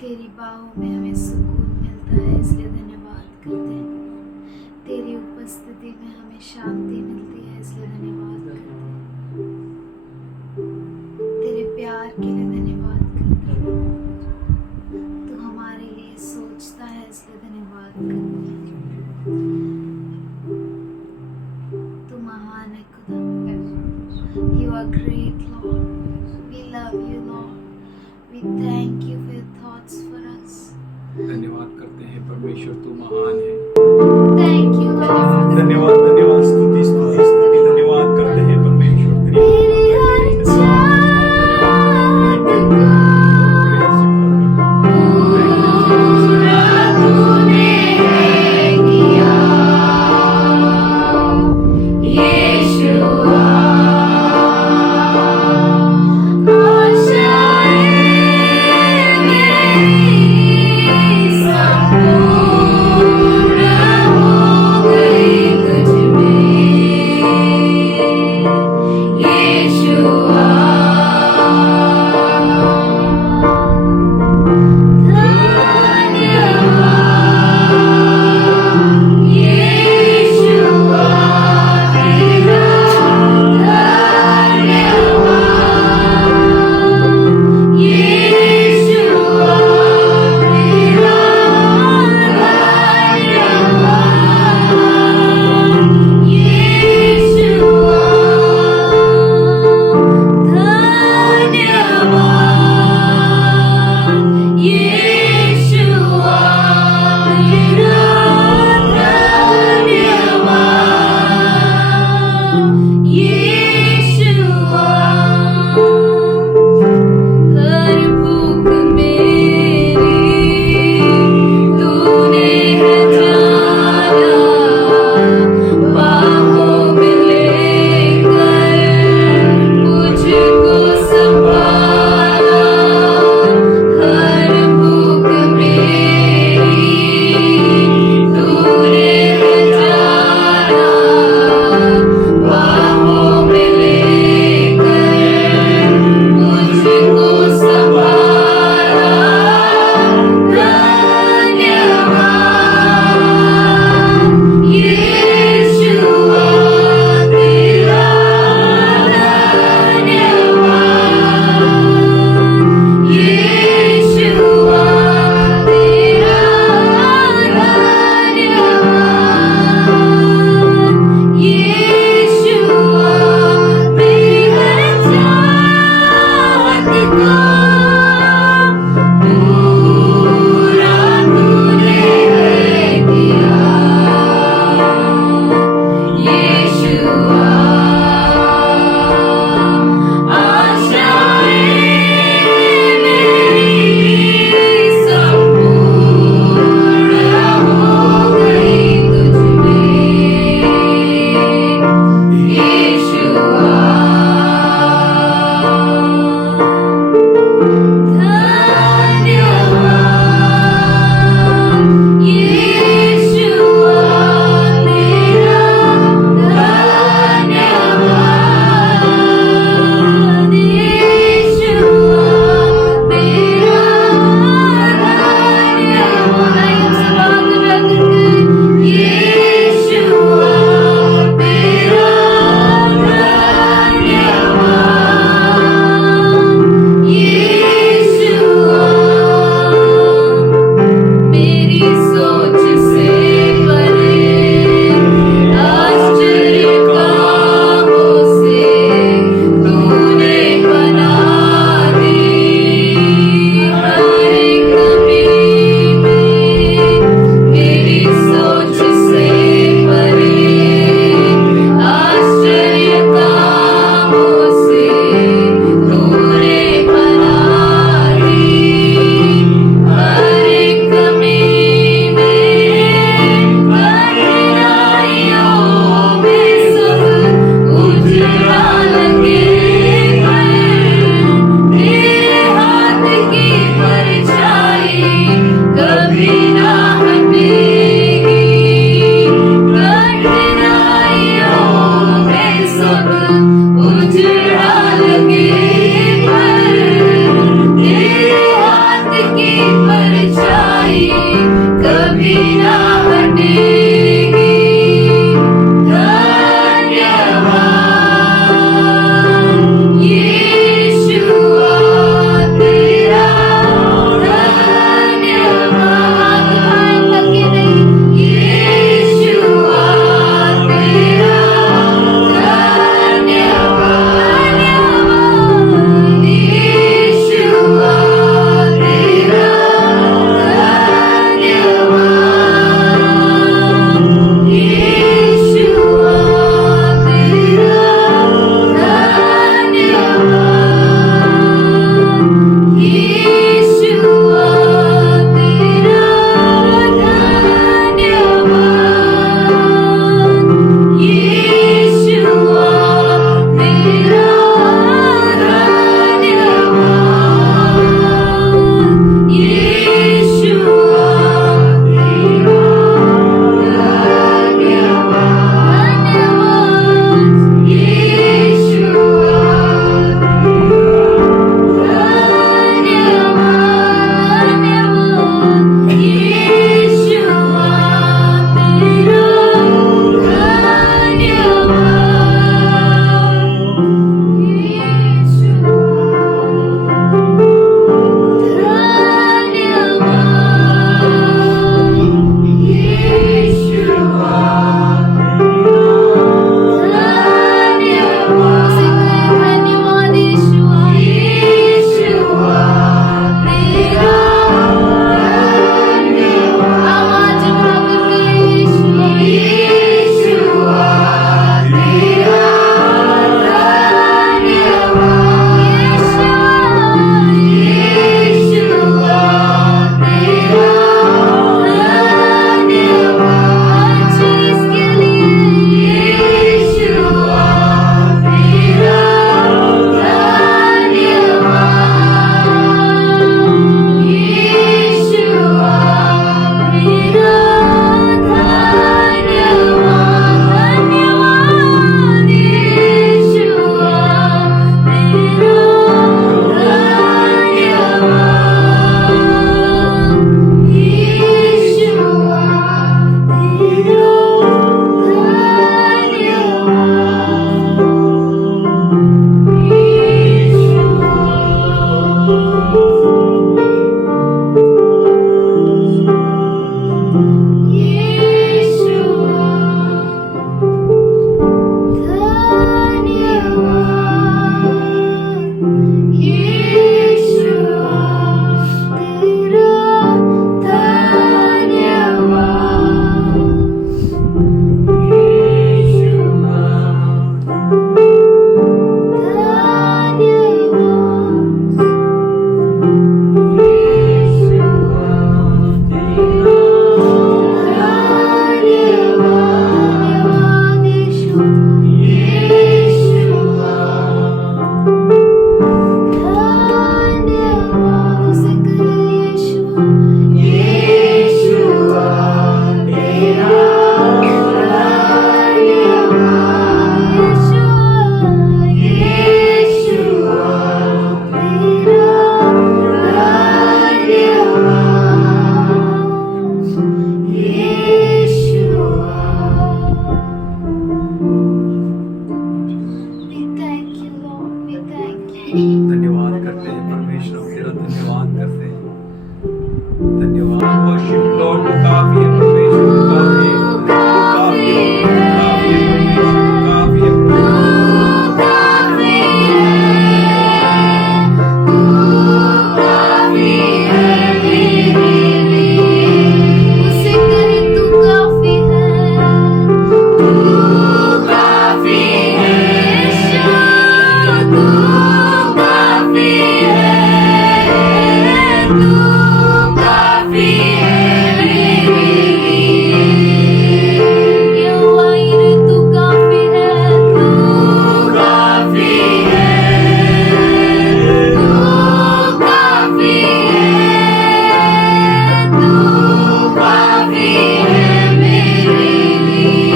तेरी बाहों में हमें सुकून मिलता है, इसलिए धन्यवाद करते हैं। तेरी उपस्थिति में हमें शांति मिलती है, इसलिए धन्यवाद करते हैं। तेरे प्यार के लिए धन्यवाद करते हैं। तू हमारे लिए सोचता है, इसलिए धन्यवाद करते हैं। तू महान है खुदा। You are great, Lord. We love you, Lord. We thank you for your thoughts for us. धन्यवाद करते हैं परमेश्वर, तू महान है। Thank you, Lord. धन्यवाद धन्यवाद, स्तुति स्तुति स्तुति, धन्यवाद करते हैं परमेश्वर तेरी हर चाहत को पूरा तूने है किया, यीशुआ। आशाएं मेरी संपूर्ण हो गई तुझ धन्यवाद करते हैं, धन्यवाद। वर्शिप लॉर्ड, तू काफी है परमेश्वर, तू काफी है, तू काफी है, तू काफी है परमेश्वर, तू काफी है। उसे करे तू काफी है, तू काफी है, यीशु तू काफी है, तू काफी है मेरे लिए। यहोवा यीरे तू काफी है, तू काफी है, तू काफी है, तू काफी है मेरे लिए।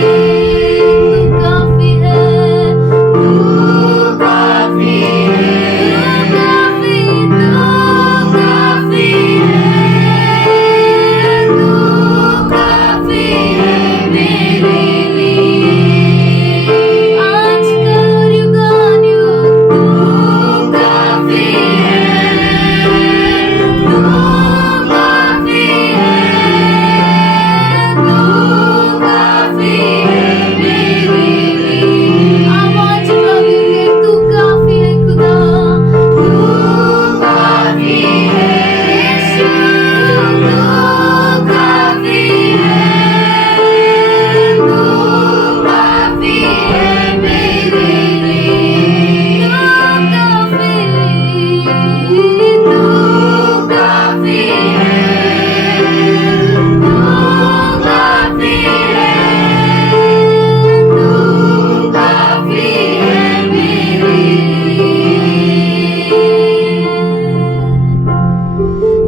तू काफी है, तू काफी है, तू काफी है, तू काफी है मेरे लिए। आजकल और युगानुयुग तू काफी है, तू काफी है, तू काफी है मेरे लिए। आवाज उठा के तू काफी है खुदा, तू काफी है यीशु, तू काफी है, तू काफी है मेरे लिए। तू काफी है, तू काफी है, तू काफी है मेरे लिए।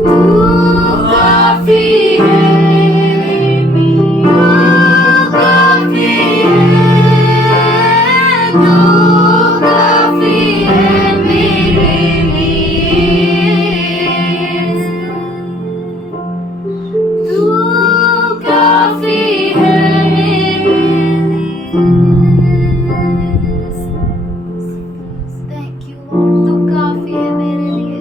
तू काफी है, तू काफी है, तू काफी है मेरे लिए। तू काफी है मेरे लिए। Thank you Lord, तू काफी है मेरे लिए।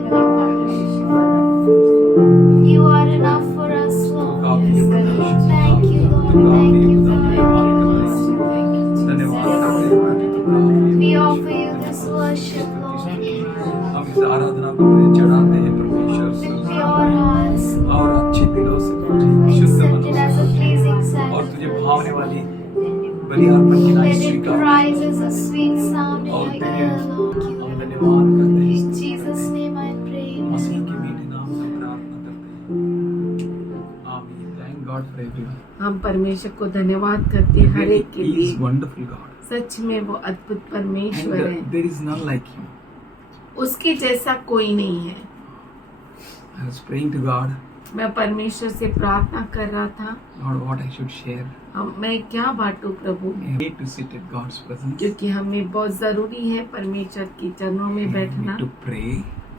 You are enough for us Lord. काफी है परमेश्वर, Thank you Lord, thank you धन्यवाद God. धन्यवाद करते हैं, तू काफी है। We offer you this worship Lord हम इस आराधना को तुझे चढ़ाते हैं परमेश्वर, with pure hearts, और अच्छे दिलों से तुझे शुद्ध accept मनों it as a से pleasing और तुझे sacrifice. भावने वाली बलि अर्पण की नाई Let it स्वीकार rise as a sweet sound in और your तेरे ear Lord. हम धन्यवाद करते हैं, In Jesus' name I pray. मसीह के मीठे नाम से प्रार्थना करते हैं, आमीन। Thank God for everyone. हम परमेश्वर को धन्यवाद करते हैं हर एक के He is लिए। wonderful God, सच में वो अद्भुत and परमेश्वर है, there is none like him. उसके जैसा कोई नहीं है। I was praying to God, मैं परमेश्वर से प्रार्थना कर रहा था, Lord, what I should share. मैं क्या बांटूं प्रभु, I need to sit at God's presence. क्योंकि हमें बहुत जरूरी है परमेश्वर की चरणों में I बैठना, need to pray,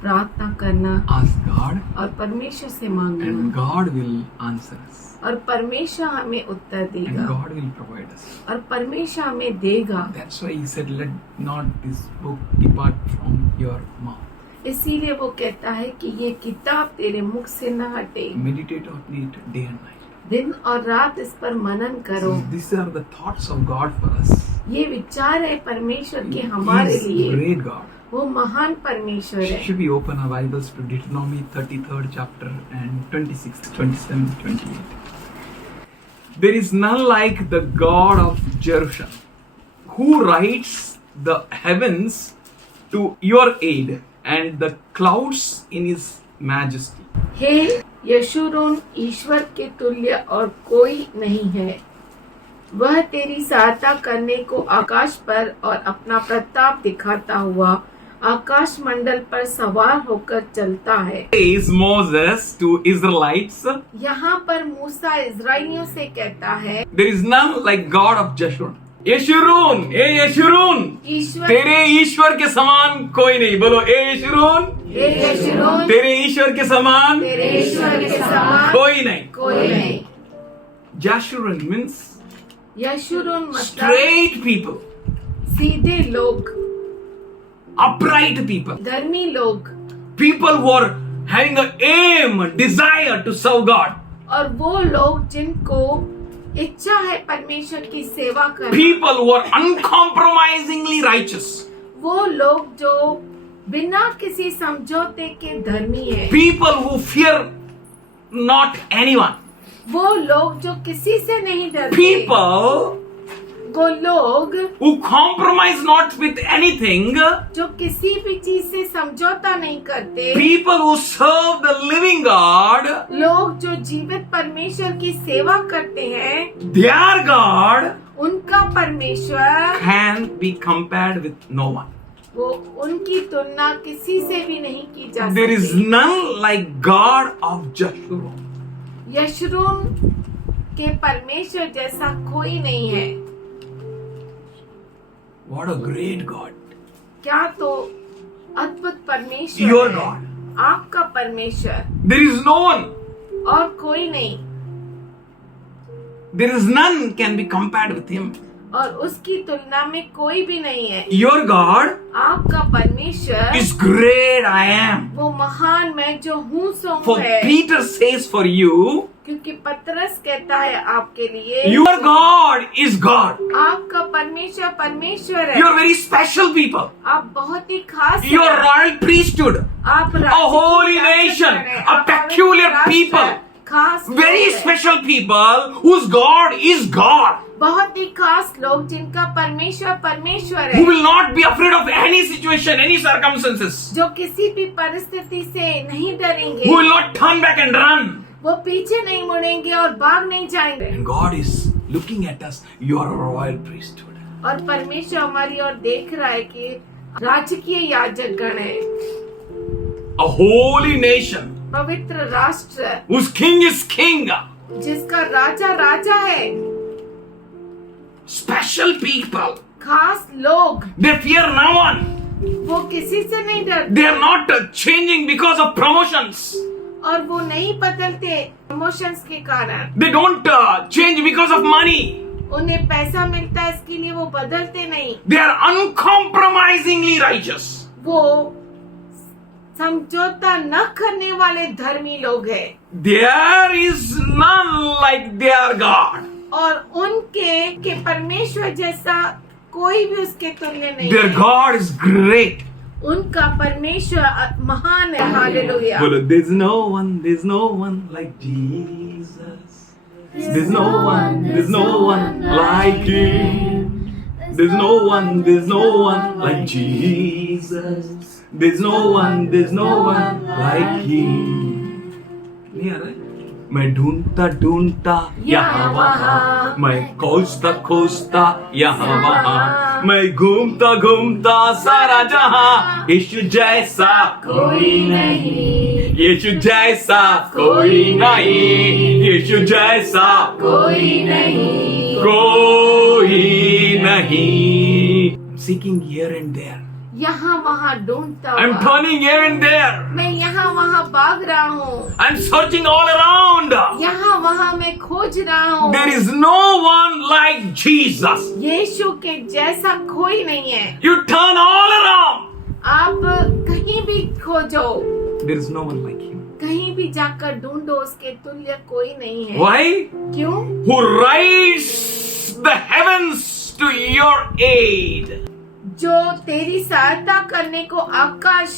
प्रार्थना करना ask God, और परमेश्वर से and मांगना, God will answer us, और परमेश्वर हमें उत्तर and देगा God will provide us. और परमेश्वर हमें देगा। That's why He said, "Let not this book depart from your mouth. इसीलिए वो कहता है कि ये किताब तेरे मुख से न हटे, Meditate on it day and night." दिन और रात इस पर मनन करो। So these are the thoughts of God for us. ये विचार है परमेश्वर के He हमारे is लिए, great God. वो महान परमेश्वर है। Should we open our Bibles to Deuteronomy 33rd chapter and 26, 27, 28. There is none like the God of Jerusalem, who writes the heavens to your aid and the clouds in his majesty. हे यशूरून, ईश्वर के तुल्य और कोई नहीं है। वह तेरी सहायता करने को आकाश पर और अपना प्रताप दिखाता हुआ आकाश मंडल पर सवार होकर चलता है। Says Moses to Israelites, यहाँ पर मूसा इज़राइलियों से कहता है, there is none like God of Jeshurun. यशुरून, ए यशुरून, ईश्वर तेरे ईश्वर के समान कोई नहीं। बोलो, ए यशुरून, हे यशूरून, तेरे ईश्वर के समान तेरे ईश्वर के समान कोई नहीं। कोई नहीं। Jeshurun means यशूरून मतलब straight people, सीधे लोग, upright people, धर्मी लोग, people who are having an aim, desire to serve God. और वो लोग जिनको इच्छा है परमेश्वर की सेवा करना, People who are uncompromisingly righteous. वो लोग जो बिना किसी समझौते के धर्मी है, People who fear not anyone. वो लोग जो किसी से नहीं डरते, People वो लोग who compromise not with anything. जो किसी भी चीज से समझौता नहीं करते, People who serve the living God. लोग जो जीवित परमेश्वर की सेवा करते हैं, Their God उनका परमेश्वर can be compared with no one. वो उनकी तुलना किसी से भी नहीं की जा There is सकती। none like God of Jeshurun. यशरून के परमेश्वर जैसा कोई नहीं है। What a great God. क्या तो अद्भुत परमेश्वर Your है। God. आपका परमेश्वर, There is no one. और कोई नहीं, There is none can be compared with him. और उसकी तुलना में कोई भी नहीं है। Your God आपका परमेश्वर is great I am. वो महान मैं जो हूँ सो For है। Peter says for you, क्योंकि पतरस कहता है आपके लिए, your God is God. आपका परमेश्वर परमेश्वर है। You are very special people. आप बहुत ही खास You are हैं। royal priesthood. आप A holy nation, a peculiar people, खास very लोग हैं। special people whose God is God, बहुत ही खास लोग जिनका परमेश्वर परमेश्वर who है, will not be afraid of any situation, any circumstances, जो किसी भी परिस्थिति से नहीं डरेंगे, who will not turn back and run. वो पीछे नहीं मुड़ेंगे और भाग नहीं जाएंगे। And God is looking at us. You are a royal priesthood. और परमेश्वर हमारी ओर देख रहा है कि राजकीय याजक गण है, A holy nation पवित्र राष्ट्र whose king is king. जिसका राजा राजा है, Special people. खास लोग, They fear no one. वो किसी से नहीं डरते They are not changing because of promotions. और वो नहीं बदलते प्रमोशंस के कारण। They don't change because of money. उन्हें पैसा मिलता है इसके लिए वो बदलते नहीं, They are uncompromisingly righteous. वो समझौता न करने वाले धर्मी लोग हैं। There is none like their God. और उनके परमेश्वर जैसा कोई भी उसके तुल्य नहीं Their है। God is great. उनका परमेश्वर महान है। Hallelujah. Well, there's no one like Jesus. There's no one like Him. There's no one like Jesus. There's no one like Him. नहीं आ रहा है? मैं ढूंढता यहाँ वहाँ, मैं खोजता यहाँ वहाँ, मैं घूमता सारा जहाँ। यीशु जैसा कोई नहीं, यीशु जैसा कोई नहीं, यीशु जैसा कोई नहीं, कोई नहीं। I'm seeking here and there. यहाँ वहाँ ढूंढता I'm हुआ। turning here and there. मैं यहाँ वहाँ भाग रहा हूँ, I'm searching all around. यहाँ वहाँ मैं खोज रहा हूँ। There is no one like Jesus. यीशु के जैसा कोई नहीं है। You turn all around. आप कहीं भी खोजो, There is no one like Him. कहीं भी जाकर ढूंढो, उसके तुल्य कोई नहीं है। Why? क्यों? Who rides the heavens to your aid. जो तेरी सहायता करने को आकाश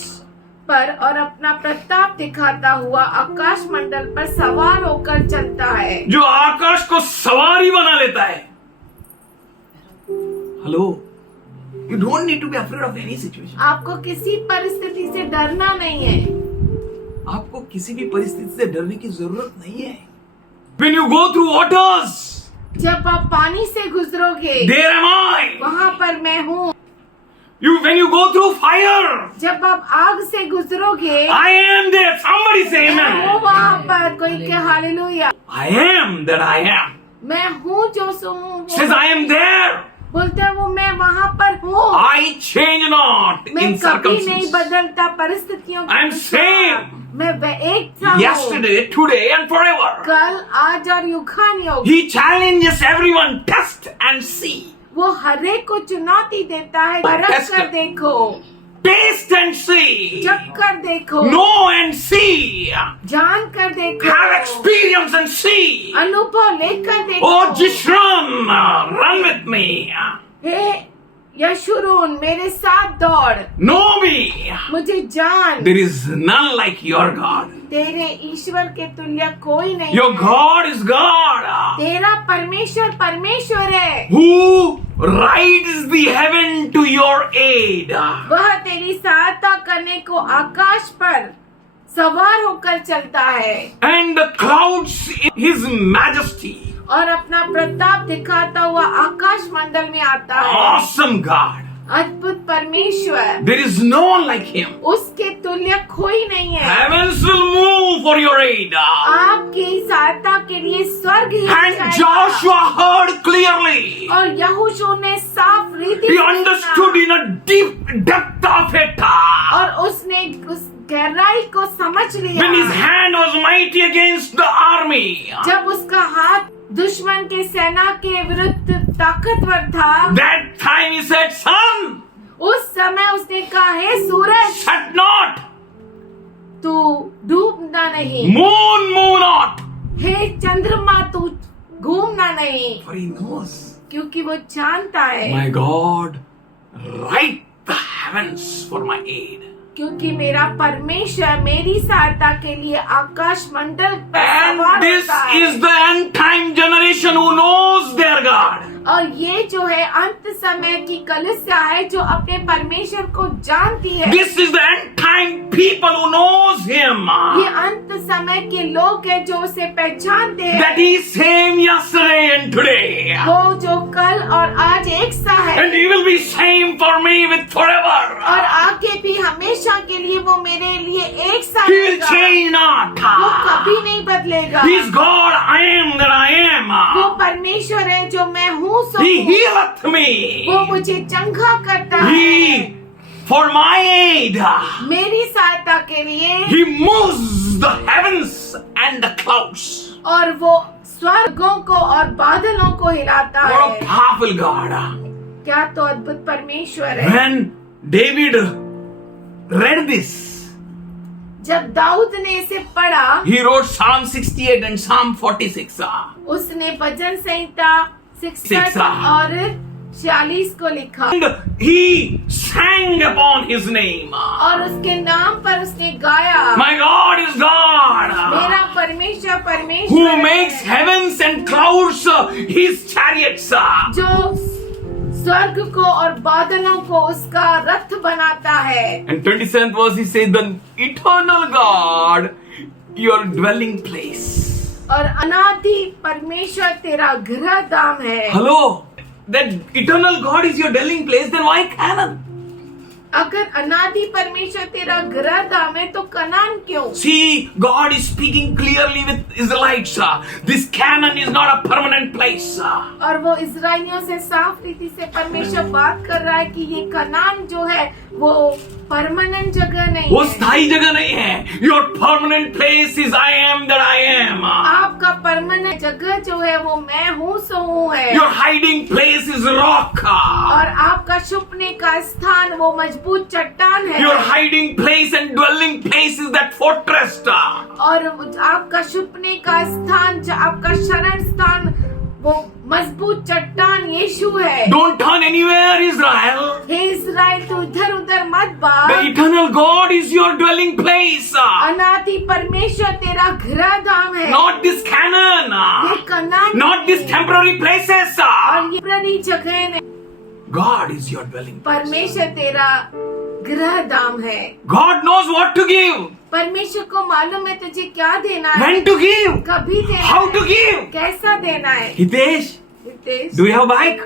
पर और अपना प्रताप दिखाता हुआ आकाश मंडल पर सवार होकर चलता है। जो आकाश को सवारी बना लेता है। Hello, you don't need to be afraid of any situation. आपको किसी परिस्थिति से डरना नहीं है। आपको किसी भी परिस्थिति से डरने की जरूरत नहीं है। When you go through waters, जब आप पानी से गुजरोगे, there am I. वहाँ पर मैं हूँ। When you go through fire, जब आप आग से गुजरोगे, I am there. Somebody say मैं हूँ amen. वहाँ पर। कोई के hallelujah. I am that I am. मैं हूँ जो सो हूँ। Says I am there. बोलते हैं वो मैं वहाँ पर हूँ। I change not मैं in कभी नहीं circumstances. बदलता परिस्थितियों के I am अनुसार। same. मैं वह एक सा हूँ, Yesterday, today, and forever. कल, आज और युगानुयुग। He challenges everyone. Test and see. वो हर एक को चुनौती देता है, परख Test. कर देखो। taste and see. जब कर देखो, Know and see. जान कर देखो, Have experience and see. अनुभव लेकर देखो। Oh, Jishran, run with me. हे यशुरून, मेरे साथ दौड़, Know me. मुझे जान। There is none like your God. तेरे ईश्वर के तुल्य कोई नहीं Your है। God is God. तेरा परमेश्वर परमेश्वर है, Who rides the heaven to your aid. वह तेरी सहायता करने को आकाश पर सवार होकर चलता है And the clouds in his majesty. और अपना प्रताप दिखाता हुआ आकाश मंडल में आता है। Awesome God. अद्भुत परमेश्वर, There is no one like him. उसके तुल्य कोई नहीं है। Heavens will move for your aid. आपकी सहायता के लिए स्वर्ग ही And जाएगा। Joshua heard clearly. और यहोशू ने साफ रीति He से understood सुना in a deep depth of it. और उसने उस गहराई को समझ लिया। When his hand was mighty against the army. जब उसका हाथ दुश्मन के सेना के विरुद्ध ताकतवर था, That time he said, Son, उस समय उसने कहा, हे सूरज, set not. तू डूबना नहीं, Moon, move not. हे चंद्रमा, तू घूमना नहीं, For he knows. क्योंकि वो जानता है, My God, right the heavens for my aid. क्योंकि मेरा परमेश्वर मेरी सहायता के लिए आकाश मंडल पर And सवार this होता है। is the end time generation who knows their God. और ये जो है अंत समय की कलीसिया है जो अपने परमेश्वर को जानती है। This is the end time people who knows him. ये अंत समय के लोग हैं जो उसे पहचानते हैं। That he is same yesterday and today. वो जो कल और आज एक सा है And he will be same for me with forever. और आगे भी हमेशा के लिए वो मेरे लिए एक सा He will रहेगा। change not. वो कभी नहीं बदलेगा। He is God, I am that I वो am. परमेश्वर है जो मैं हूँ सो He हूँ। healeth me. वो मुझे चंगा करता है। He, for my aid, मेरी सहायता के लिए he moves the heavens and the clouds. और वो स्वर्गों को और बादलों को हिलाता What a है। powerful God. क्या तो अद्भुत परमेश्वर है। When David read this, जब दाऊद ने इसे पढ़ा, he wrote Psalm 68 and Psalm 46. उसने भजन संहिता 66 66 और 46 को लिखा And he sang upon his name. और उसके नाम पर उसने गाया, My God is God, मेरा परमेश्वर परमेश्वर who है, makes heavens and clouds his chariots. जो स्वर्ग को और बादलों को उसका रथ बनाता है। And 27th verse he says, the eternal God, your dwelling place. और अनादि परमेश्वर तेरा गृह धाम है। Hello, that eternal God is your dwelling place, then why Canaan? अगर अनादि परमेश्वर तेरा गृह धाम है तो कनान क्यों? See, God is speaking clearly with Israelites. This Canaan is not a permanent place. और वो इजराइलियों से साफ रीति से परमेश्वर बात कर रहा है कि ये कनान जो है वो परमानेंट जगह नहीं वो है। स्थायी जगह नहीं है। Your permanent place is I am that I am. आपका परमानेंट जगह जो है वो मैं हूँ सो हूँ है। Your hiding place is rock. और आपका छुपने का स्थान वो मजबूत चट्टान है। Your hiding place and dwelling place is that fortress. और आपका छुपने का स्थान, जो आपका शरण स्थान, वो मजबूत चट्टान यीशु है। Don't turn anywhere, Israel. हे इज़राइल, तू इधर उधर मत भाग। The eternal God is your dwelling place. अनादि परमेश्वर तेरा गृह धाम है। Not this Canaan. ये Kanan Not these temporary places. और ये पुरानी जगह नहीं। God is your dwelling place. परमेश्वर तेरा गृह धाम है। God knows what to give, परमेश्वर को मालूम है तुझे क्या देना है, when to give, कभी देना how है, to give. कैसा देना है। Hitesh, Hitesh, do you have a bike?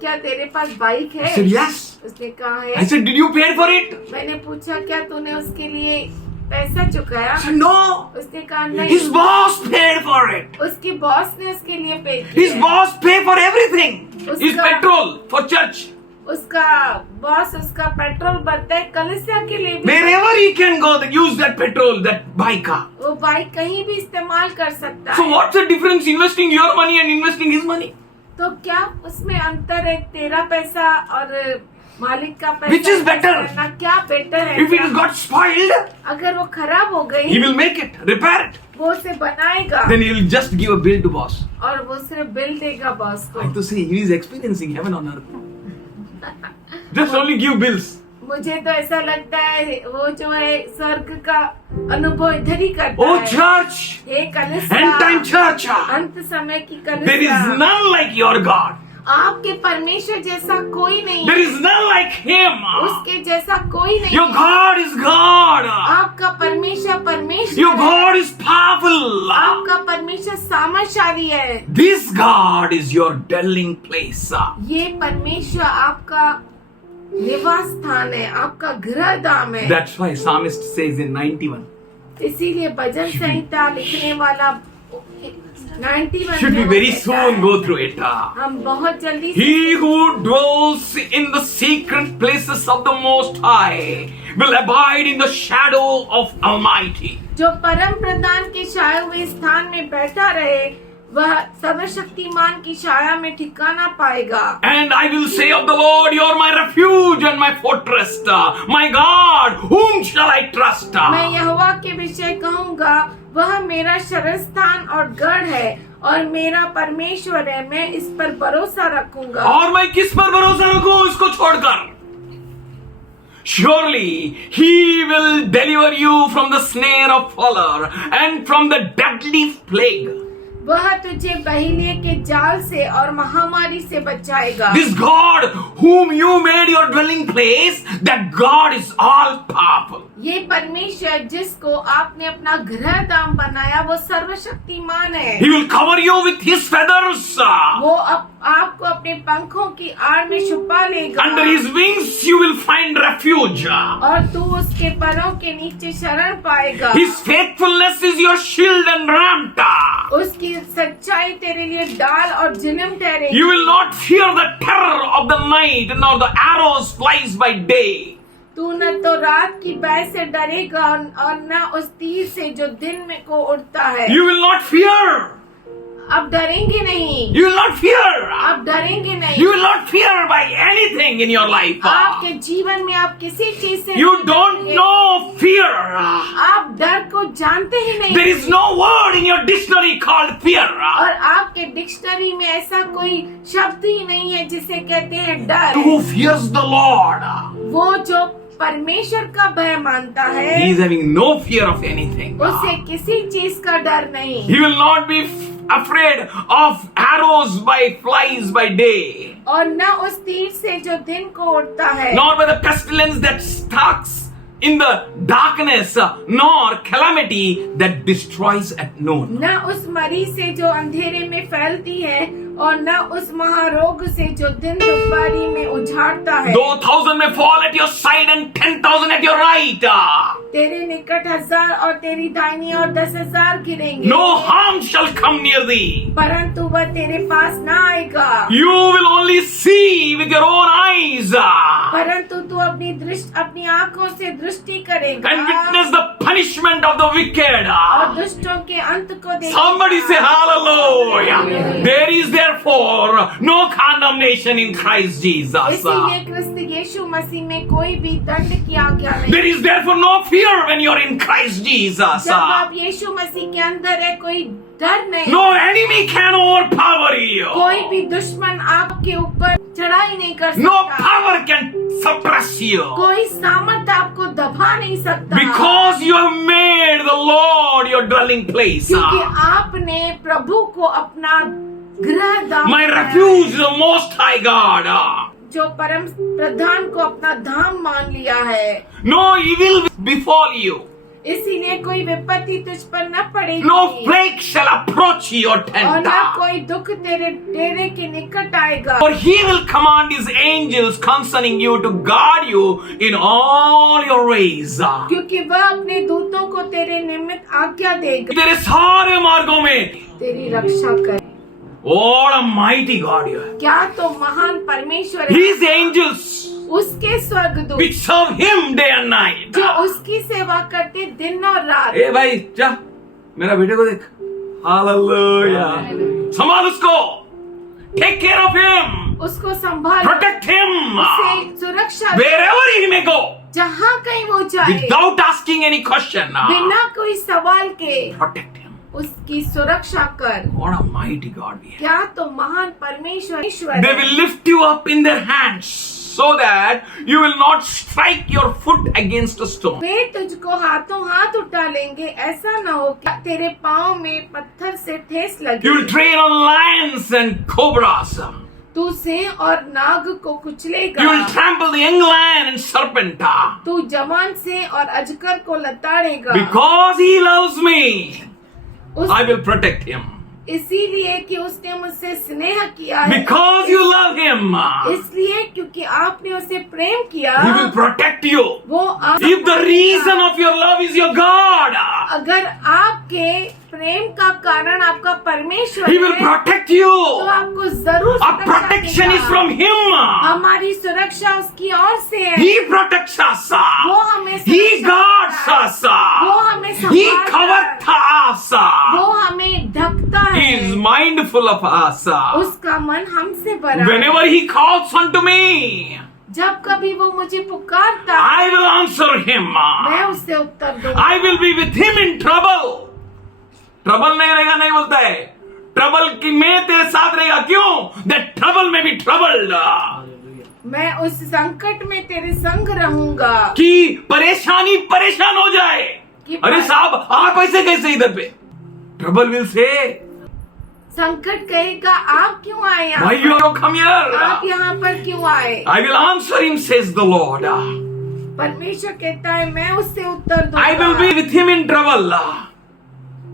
क्या तेरे पास बाइक I है? said yes. उसने कहा I है। said, did you pay for it? मैंने पूछा क्या तूने उसके लिए पैसा चुकाया? I said, no. उसने कहा नहीं। His boss paid for it. उसके बॉस ने उसके लिए पे His किया। boss paid for everything. His Uska- petrol for church. उसका बॉस उसका पेट्रोल भरता है कलीसिया के लिए भी। Wherever he can go, use that petrol, that bike. वो बाइक कहीं भी इस्तेमाल कर सकता So है। what's the difference investing your money and investing his money? तो क्या उसमें अंतर है तेरा पैसा और मालिक का Which is पैसा better? करना क्या बेटर है? If it has got spoiled, अगर वो खराब हो he गई, will make it, repair it. वो उसे बनाएगा Then he will just give a bill to boss. और वो सिर्फ बिल देगा बॉस को। I to say he is experiencing heaven on earth. Just only give bills. मुझे तो ऐसा लगता है वो जो है स्वर्ग का अनुभव इधर ही करता Oh है। church, हे कलीसिया, end time church, अंत समय की there is कलीसिया, none like your God. आपके परमेश्वर जैसा कोई नहीं, There is none like him. उसके जैसा कोई नहीं। Your God is God. आपका परमेश्वर परमेश्वर Your है। God is powerful. आपका परमेश्वर सामर्थशाली है। This God is your dwelling place. ये परमेश्वर आपका निवास स्थान है, आपका गृह धाम है। That's why psalmist says in 91, इसीलिए भजन संहिता लिखने वाला 91 should we में very वो कहता soon है, go through it. हम बहुत जल्दी से He who dwells in the secret places of the Most High will abide in the shadow of Almighty. जो परम प्रधान के छाए हुए स्थान में बैठा रहे वह सर्वशक्तिमान की छाया में ठिकाना पाएगा। And I will say of the Lord, you are my refuge and my fortress, my God, whom shall I trust? मैं यहोवा के विषय कहूँगा, वह मेरा शरण स्थान और गढ़ है और मेरा परमेश्वर है, मैं इस पर भरोसा रखूंगा। और मैं किस पर भरोसा रखूं इसको छोड़कर? Surely he will deliver you from the snare of fowler and from the deadly plague. वह तुझे बहिने के जाल से और महामारी से बचाएगा। This God whom you made your dwelling place, that God is all powerful. ये परमेश्वर जिसको आपने अपना गृह धाम बनाया वो सर्वशक्तिमान है। He will cover you with his feathers. वो आपको अपने पंखों की आड़ में छुपा लेगा। Under his wings you will find refuge. और तू उसके परों के नीचे शरण पाएगा। His faithfulness is your shield and rampart. उसकी सच्चाई तेरे लिए डाल और जिनम ठहरेगी। You will not fear the terror of the night, nor the arrows flies by day. तू न तो रात की भय से डरेगा और न उस तीर से जो दिन में को उड़ता है। You will not fear. अब डरेंगे नहीं। You will not fear. आप डरेंगे नहीं। You will not fear by anything in your life. आपके जीवन में आप किसी चीज से You नहीं don't डरेंगे। know fear. आप डर को जानते ही नहीं। There is no word in your dictionary called fear. और आपके डिक्शनरी में ऐसा कोई शब्द ही नहीं है जिसे कहते हैं डर। Who fears the Lord? वो जो परमेश्वर का भय मानता है He is having no fear of anything. उसे किसी चीज का डर नहीं। He will not be afraid of arrows by flies by day, और न उस तीर से जो दिन को उड़ता है, nor by the pestilence that stalks in the darkness, nor calamity that destroys at noon. न उस मरी से जो अंधेरे में फैलती है और न उस महारोग से जो दिन दोपहरी में उजाड़ता है। 2,000 may fall at your side and 10,000 at your right. तेरे निकट 1000 और तेरी दाहिनी और 10,000 गिरेंगे। No harm shall come near thee. परंतु वह तेरे पास न आएगा। You will only see with your own eyes परंतु तू अपनी आंखों से दृष्टि करेगा and witness the punishment of the wicked. और दुष्टों के अंत को देखेगा। Somebody say hallelujah. There is therefore no condemnation in Christ Jesus. इसीलिए क्रिस्त यीशु मसीह में कोई भी दंड की आज्ञा नहीं। There is therefore no fear when you are in Christ Jesus. जब आप यीशु मसीह के अंदर है कोई डर नहीं। No enemy can overpower you. कोई भी दुश्मन आपके ऊपर चढ़ाई नहीं कर सकता। No power can suppress you. कोई सामर्थ आपको दबा नहीं सकता। Because you have made the Lord your dwelling place. क्योंकि आपने प्रभु को अपना गृह धाम My बनाया refuge, है। the Most High God. जो परम प्रधान को अपना धाम मान लिया है। No evil will befall you. इसीलिए कोई विपत्ति तुझ पर न पड़ेगी। No plague shall approach your और tent. न कोई दुख तेरे डेरे के निकट आएगा। For he will command his angels concerning you to guard you in all your ways. क्योंकि वह अपने दूतों को तेरे निमित्त आज्ञा देगा, तेरे सारे मार्गों में. तेरी रक्षा करे। What a mighty God you are. क्या तो महान परमेश्वर है। His angels उसके स्वर्गदूत which serve him day and night. जो उसकी सेवा करते दिन और रात। ए भाई जा मेरा बेटे को देख. हालेलुया. संभाल उसको. Take care of him. उसको संभालो, Protect him उसे सुरक्षा दो, wherever he may go, जहाँ कहीं वो जाए, without asking any question. बिना कोई सवाल के Protect him. उसकी सुरक्षा कर। What a mighty God we have. क्या तो महान परमेश्वर ईश्वर They है। will lift you up in their hands so that you will not strike your foot against a stone. वे तुझको हाथों हाथ उठा लेंगे, ऐसा न हो कि तेरे पाँव में पत्थर से ठेस लगे। You will tread on lions and cobras. तू सिंह और नाग को कुचलेगा। You will trample the young lion and serpent. तू जवान सिंह और अजगर को लताड़ेगा। Because he loves me, उस I will protect him. इसीलिए कि उसने मुझसे स्नेह किया है, Because you love him, इसलिए क्योंकि आपने उसे प्रेम किया, he will protect you. वो आप If the reason of your love is your God, अगर आपके प्रेम का कारण आपका परमेश्वर he will है, protect you. तो आपको जरूर Our सुरक्षा protection देगा। is from him. हमारी सुरक्षा उसकी ओर से है। He protects us. वो हमें He सुरक्षा guards देता है। us. वो हमें He संभालता covers है। us. वो हमें ढकता He है। is mindful of us. उसका मन हमसे भरा है। Whenever he calls unto me, जब कभी वो मुझे पुकारता I will answer him. मैं उससे उत्तर दूंगा। I will be with him in trouble. Trouble नहीं रहेगा नहीं बोलता है, ट्रबल की में तेरे साथ रहेगा। क्यों? That trouble may be troubled. मैं उस संकट में तेरे संग रहूंगा। कि परेशानी परेशान हो जाए, कि अरे साहब आप ऐसे कैसे इधर पे? ट्रबल विल से संकट कहेगा आप क्यों आए यहाँ Why you पर? come here? आप यहाँ पर क्यों आए? I will answer him, says the Lord. परमेश्वर कहता है मैं उससे उत्तर दूंगा। I will be with him in trouble.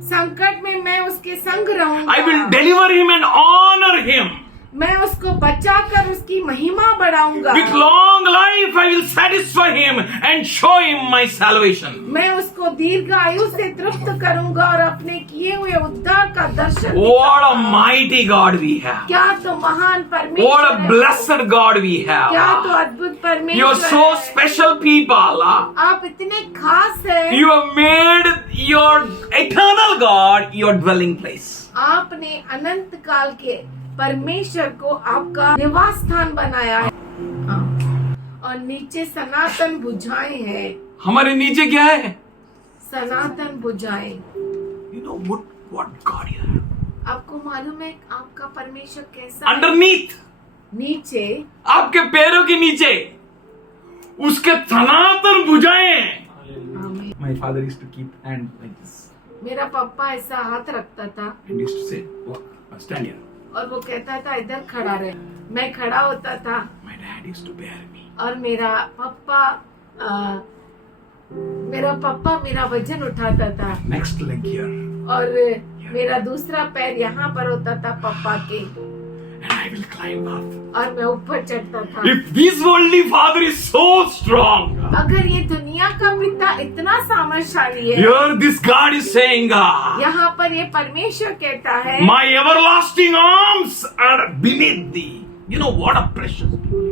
संकट में मैं उसके संग रहूंगा। I will deliver him and honor him. मैं उसको बचाकर उसकी महिमा बढ़ाऊंगा। With long life I will satisfy him and show him my salvation. मैं उसको दीर्घ आयु से तृप्त करूंगा और अपने किए हुए उद्धार का दर्शन What a दिखाऊंगा। mighty God we have. क्या तो महान परमेश्वर What a है। blessed God we क्या तो have. अद्भुत परमेश्वर You are so है। special people. आप इतने खास हैं। You have made your eternal God your dwelling place. आपने अनंत काल के परमेश्वर को आपका निवास स्थान बनाया है। हाँ। और नीचे सनातन भुजाएं हैं। हमारे नीचे क्या है? सनातन भुजाएं। You know what God you have. आपको मालूम है आपका परमेश्वर कैसा है? Underneath, नीचे आपके पैरों के नीचे उसके सनातन भुजाएं। आमीन। My father used to keep hand like this मेरा पापा ऐसा हाथ रखता था and used to say, "Walk, stand here." और वो कहता था इधर खड़ा रहे। मैं खड़ा होता था My dad used to bear me. और मेरा पप्पा मेरा वजन उठाता था Next leg here, और मेरा दूसरा पैर यहाँ पर होता था पप्पा के and I will climb up. और मैं ऊपर चढ़ता था। If this worldly father is so strong, अगर ये दुनिया का पिता इतना सामर्थशाली है, here this God is saying, यहाँ पर ये परमेश्वर कहता है my everlasting arms are beneath thee. You know what a precious people.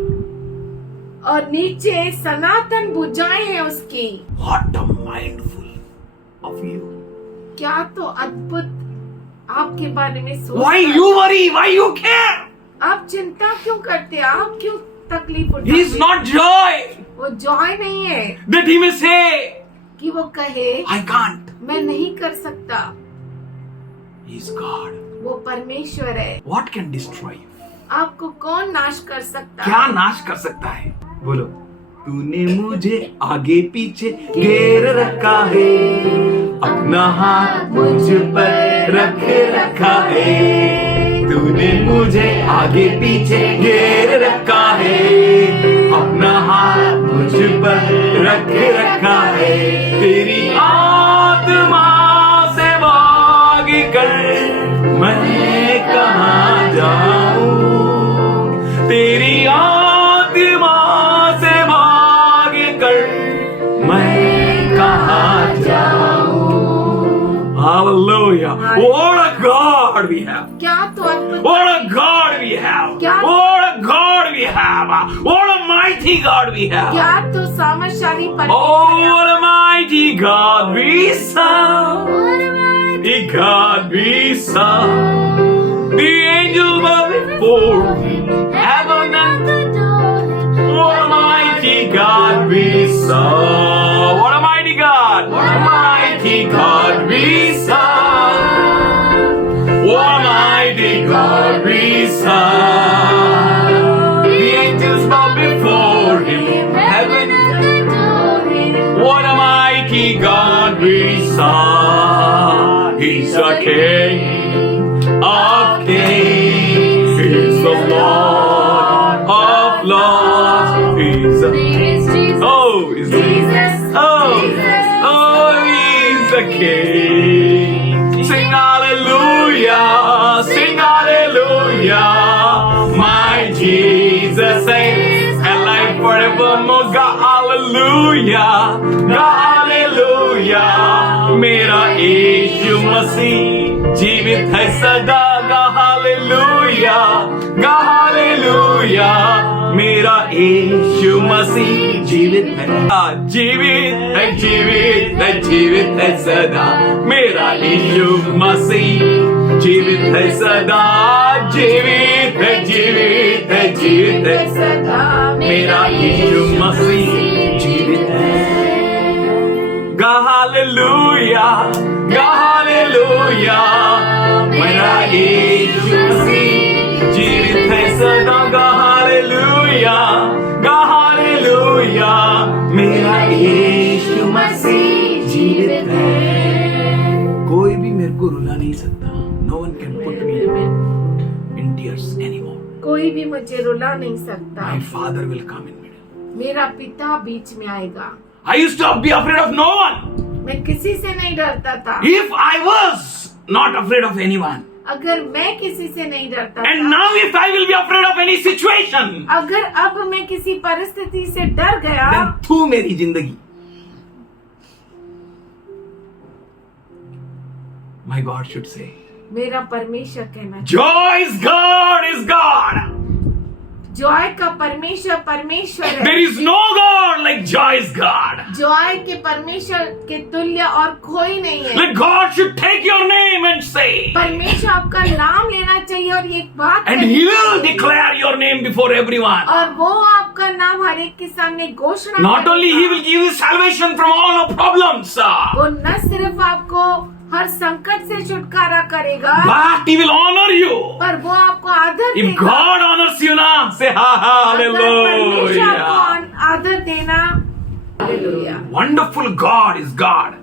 और नीचे सनातन भुजाएं हैं उसकी। What a mindful of you. क्या तो अद्भुत आपके बारे में सोच। Why you worry? Why you care? आप चिंता क्यों करते? आप क्यों तकलीफ He is उठाते? not joy वो जॉय नहीं है that he may say, कि वो कहे I can't. मैं नहीं कर सकता। He is God. वो परमेश्वर है। What can destroy you? आपको कौन नाश कर सकता क्या है? नाश कर सकता है? बोलो। तूने मुझे आगे पीछे घेर रखा है, अपना हाथ मुझ पर रख रखा है। तूने मुझे आगे पीछे घेर रखा है, अपना हाथ मुझ पर रख रखा है। तेरी आत्मा से भाग कर मैं कहाँ जाऊं? तेरी आत्मा से भाग कर मैं कहाँ जाऊं? Hallelujah! What a God we have! क्या तो अद्भुत। What a God we have! क्या- What a God we have! What a mighty God we have! क्या तो सामर्थशाली Oh, परमेश्वर है। what a mighty God we serve! The God we serve! The angels bow before Him, heaven God we serve. What a mighty God. What a mighty God we serve. What a mighty God we serve. The angels bow before him. Heaven. What a mighty God we serve. He's a King of kings. He's the Lord of lords. He's a oh, he's Jesus, oh, Jesus, oh, he's the King. Sing hallelujah, sing hallelujah. My Jesus saints and life forevermore. God hallelujah, God hallelujah. मेरा यीशु मसीह जीवित है सदा. God hallelujah, God hallelujah. मेरा यीशु मसीह जीवित है, जीवित है, जीवित है, जीवित है सदा. मेरा यीशु मसीह जीवित है सदा. जीवित है, जीवित है, जीवित है सदा मेरा यीशु मसीह जीवित है. God hallelujah, God hallelujah. मेरा यीशु मसीह जीवित है सदा. God hallelujah, God hallelujah. मेरा यीशु मसीह जीवित है. कोई भी मेरे को रुला नहीं सकता. No one can put me in tears anymore. कोई भी मुझे रुला नहीं सकता. My Father will come in middle. मेरा पिता बीच में आएगा. I used to be afraid of no one. मैं किसी से नहीं डरता था. If I was not afraid of anyone, अगर मैं किसी से नहीं डरता and था, now if I will be afraid of any situation, अगर अब मैं किसी परिस्थिति से डर गया, then तू मेरी जिंदगी. My God should say, मेरा परमेश्वर कहना चाहिए. Joy's God is God. Joy का परमेश्वर परमेश्वर है. There is no God like Joy's God. Joy के परमेश्वर के तुल्य और कोई नहीं है. Let God should take your name and say, परमेश्वर आपका नाम लेना चाहिए और एक बात and He will declare your name before everyone. और वो आपका नाम हर एक के सामने घोषणा Not only He will give you salvation from all our problems, वो न सिर्फ आपको हर संकट से छुटकारा करेगा, but He will honor you. पर वो आपको आदर If देगा. God honors you now, say अगर परमेश्वर hallelujah. आपको आदर देना, hallelujah. Wonderful God is God.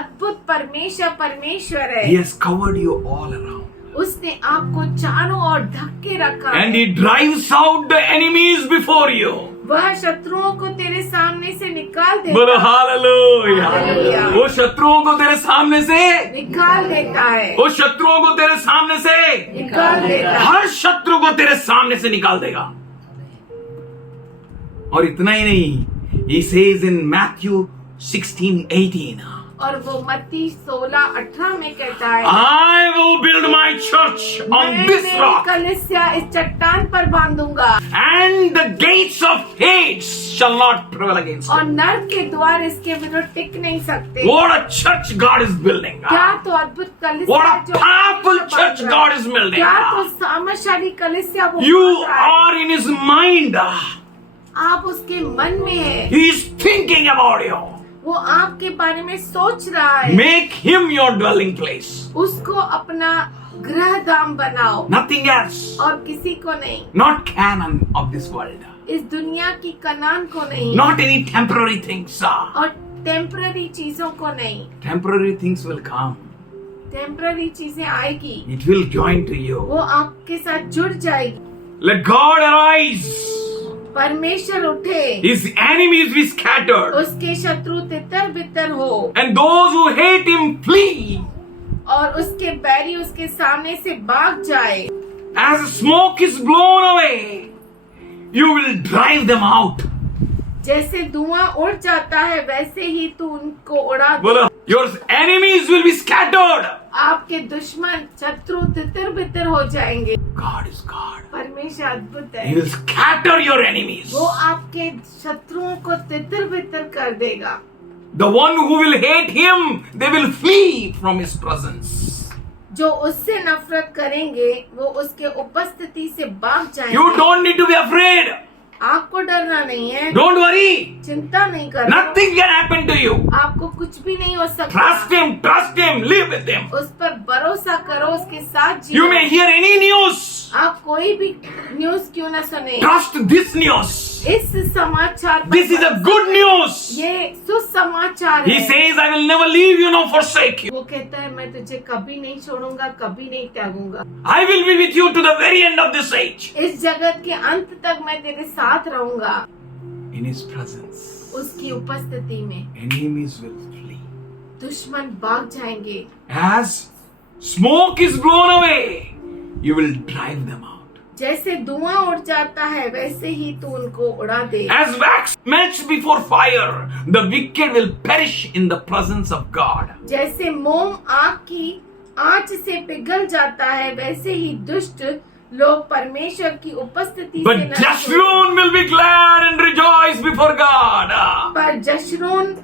अद्भुत परमेश्वर परमेश्वर है. He has covered you all around. उसने आपको चारों ओर ढक के रखा And है. He drives out the enemies before you. वह शत्रुओं को तेरे सामने से निकाल बोलो देता हालेलुया. हालेलुया. वो शत्रुओं को तेरे सामने से, निकाल देता है, वो शत्रुओं को तेरे सामने से, निकाल देता है. हर शत्रु को तेरे सामने से निकाल देगा. और इतना ही नहीं, He says in Matthew 16:18, और वो मत्ती 16:18 में कहता है, I will build my church on मैं this मेरी rock, कलीसिया इस चट्टान पर बांधूंगा and the gates of Hades shall not prevail against और it. नर्क के द्वार इसके विरुद्ध टिक नहीं सकते. What a church God is building. क्या तो अद्भुत कलीसिया What a जो powerful परमेश्वर church बांध रहा God है. is building. क्या तो सामर्थशाली कलीसिया वो You बांध रहा है. are in His mind. आप उसके मन में है. He is thinking about you. वो आपके बारे में सोच रहा है. Make Him your dwelling place. उसको अपना गृह धाम बनाओ Nothing else. और किसी को नहीं. Not Canaan of this world. इस दुनिया की कनान को नहीं Not any temporary things. और टेम्पररी चीजों को नहीं. Temporary things will come. Temporary चीजें आएगी, It will join to you. वो आपके साथ जुड़ जाएगी. Let God arise. परमेश्वर उठे, His enemies be scattered. उसके शत्रु तितर बितर हो And those who hate Him flee. और उसके बैरी उसके सामने से भाग जाए. As smoke is blown away, you will drive them out. जैसे धुआं उड़ जाता है वैसे ही तू उनको उड़ा दे. बोलो, your enemies will be scattered. आपके दुश्मन शत्रु तितर बितर हो जाएंगे. God is God. परमेश्वर अद्भुत He है. will scatter your enemies. वो आपके शत्रुओं को तितर बितर कर देगा. The one who will hate Him, they will flee from His presence. जो उससे नफरत करेंगे वो उसके उपस्थिति से भाग जाएंगे. You don't need to be afraid. आपको डरना नहीं है, Don't worry. चिंता नहीं करना, Nothing can happen to you. आपको कुछ भी नहीं हो सकता। Trust him, live with him. उस पर भरोसा करो, उसके साथ You Jio. may hear any news. आप कोई भी न्यूज क्यों न सुने, Trust this news. इस समाचार पर This is a good news. ये सुसमाचार He है। says, I will never leave you nor forsake you. वो कहता है मैं तुझे कभी नहीं छोड़ूंगा, कभी नहीं त्यागूंगा। I will be with you to the very end of this age. इस जगत के अंत तक मैं तेरे साथ रहूंगा। In his presence, उसकी उपस्थिति में enemies will flee. दुश्मन भाग जाएंगे। As smoke is blown away, you will drive them out. जैसे धुआं उड़ जाता है वैसे ही तू उनको उड़ा दे। As wax melts before fire, the wicked will perish in the presence of God. जैसे मोम आग की आंच से पिघल जाता है वैसे ही दुष्ट लोग परमेश्वर की उपस्थिति But से नष्ट हो- Jeshurun will be glad and rejoice before God. पर जशरून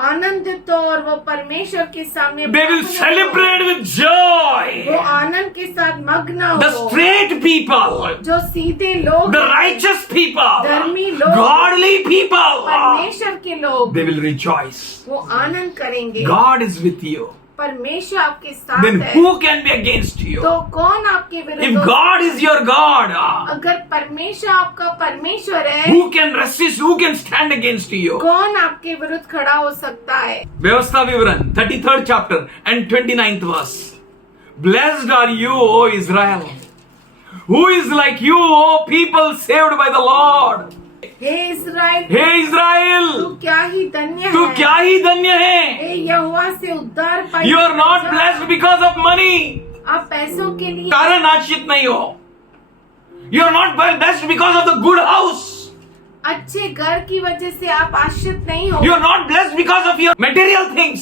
आनंदित हो और वो परमेश्वर के सामने They will मग्न हो। celebrate with वो joy. आनंद के साथ मग्न The हो। straight people, जो सीधे लोग, the righteous people, धर्मी लोग, godly people, परमेश्वर के लोग, they will rejoice. वो आनंद करेंगे। God is with you. परमेश्वर आपके साथ Then है, who can be against you? तो कौन आपके विरुद्ध If हो? God is your God, अगर परमेश्वर आपका परमेश्वर है, who can resist? Who can stand against you? कौन आपके विरुद्ध खड़ा हो सकता है? व्यवस्था विवरण 33rd chapter and 29th verse. Blessed are you, O Israel. Who is like you, O people saved by the Lord? हे इस्राएल, हे इज़राइल, तू क्या ही धन्य तू है। क्या ही धन्य है. हे यहोवा से उद्धार पाई। You are not blessed because of money. आप पैसों के लिए कारण आश्रित नहीं हो. You are not blessed because of the good house. अच्छे घर की वजह से आप आश्रित नहीं हो। You are not blessed because of your material things.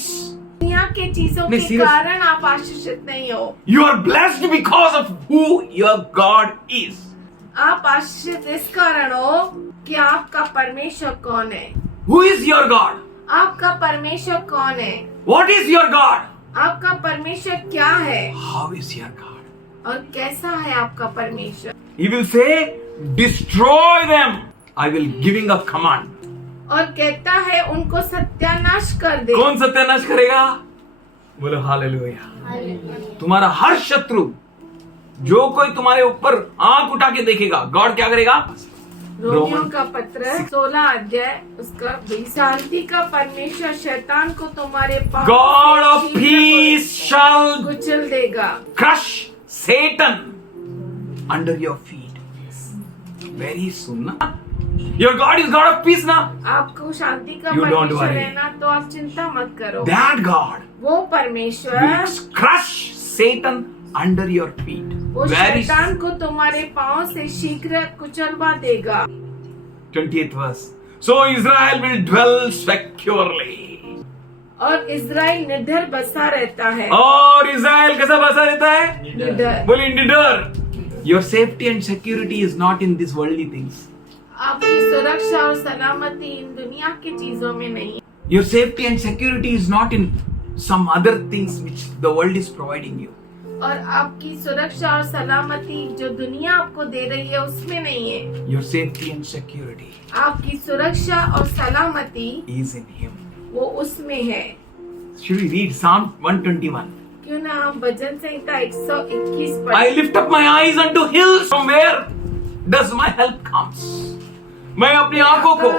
दुनिया के चीजों नहीं, के serious. कारण आप आश्रित नहीं हो। You are blessed because of who your God is. आप आश्रित इस कारण हो कि आपका परमेश्वर कौन है। Who is your God? आपका परमेश्वर कौन है? What is your God? आपका परमेश्वर क्या है How is your God? और कैसा है आपका परमेश्वर? He will say, destroy them. I will giving a command. और कहता है उनको सत्यानाश कर दे। कौन सत्यानाश करेगा? बोलो हालेलुया. तुम्हारा हर शत्रु, जो कोई तुम्हारे ऊपर आंख उठा के देखेगा, गॉड क्या करेगा? रोमियो का पत्र 16 अध्याय उसका 20। शांति का परमेश्वर शैतान को तुम्हारे पांव God से of शीघ्र peace shall कुचल देगा। crush Satan under your feet. Very soon, na? Your God is God of peace, na? आपको शांति का You don't परमेश्वर worry. है ना, तो आप चिंता मत करो। That God वो परमेश्वर will crush Satan under your feet. वो Very शैतान को तुम्हारे पांव से शीघ्र कुचलवा देगा। 20th verse. So Israel will dwell securely. और इज़राइल निडर बसा रहता है। और इज़राइल कैसा बसा रहता है? निडर। बोलिए निडर. Your safety and security is not in these worldly things. आपकी सुरक्षा और सलामती इन दुनिया की चीजों में नहीं। Your safety and security is not in some other things which the world is providing you. और आपकी सुरक्षा और सलामती जो दुनिया आपको दे रही है उसमें नहीं है। Your safety and security आपकी सुरक्षा और सलामती is in Him. वो उसमें है। Should we read Psalm 121? क्यों ना हम भजन संहिता 121 I पढ़ें। lift up my eyes unto hills. From where does my help comes? मैं अपनी आंखों को